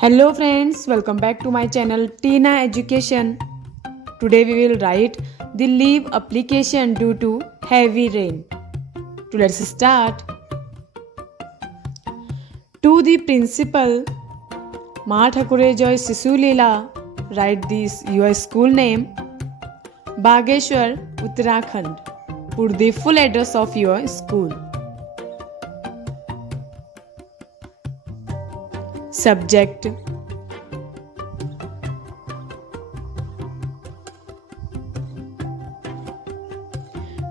Hello friends, welcome back to my channel tinaeducation. Today we will write the leave application due to heavy rain. So let's start. To the principal, Ma Thakure Joy Sisu Leela, write this your school name, Bageshwar, Uttarakhand. Put the full address of your school. Subject: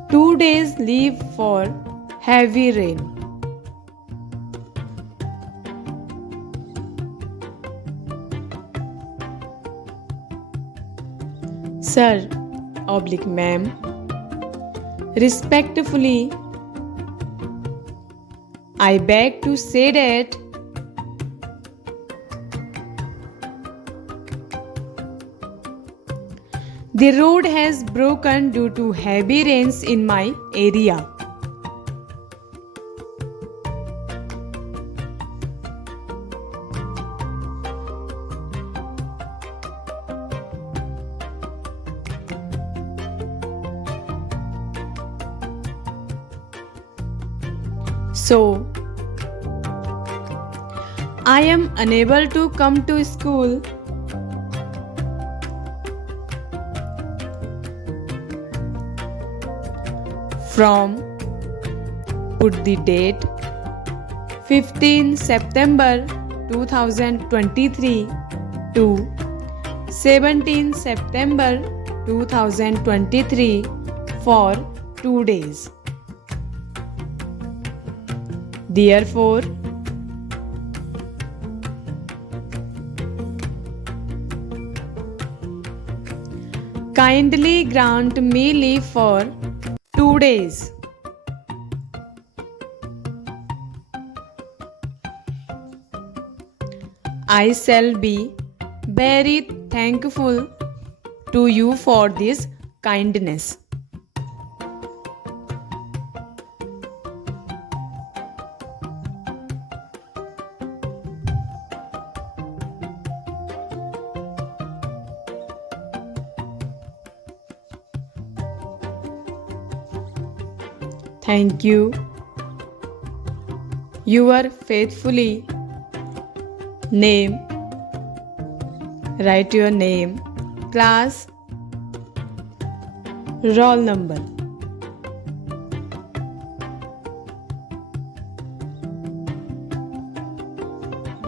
"2 days leave for heavy rain." Sir / ma'am, respectfully, I beg to say that the road has broken due to heavy rains in my area. So, I am unable to come to school. From, put the date, 15 September 2023 to 17 September 2023 for 2 days. Therefore, kindly grant me leave for 2 days. I shall be very thankful to you for this kindness. Thank you. Your faithfully. Name. Write your name, class, roll number.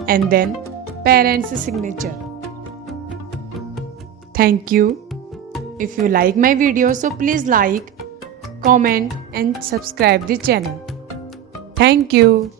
And then parents' signature. Thank you. If you like my video, so please like, comment and subscribe the channel. Thank you.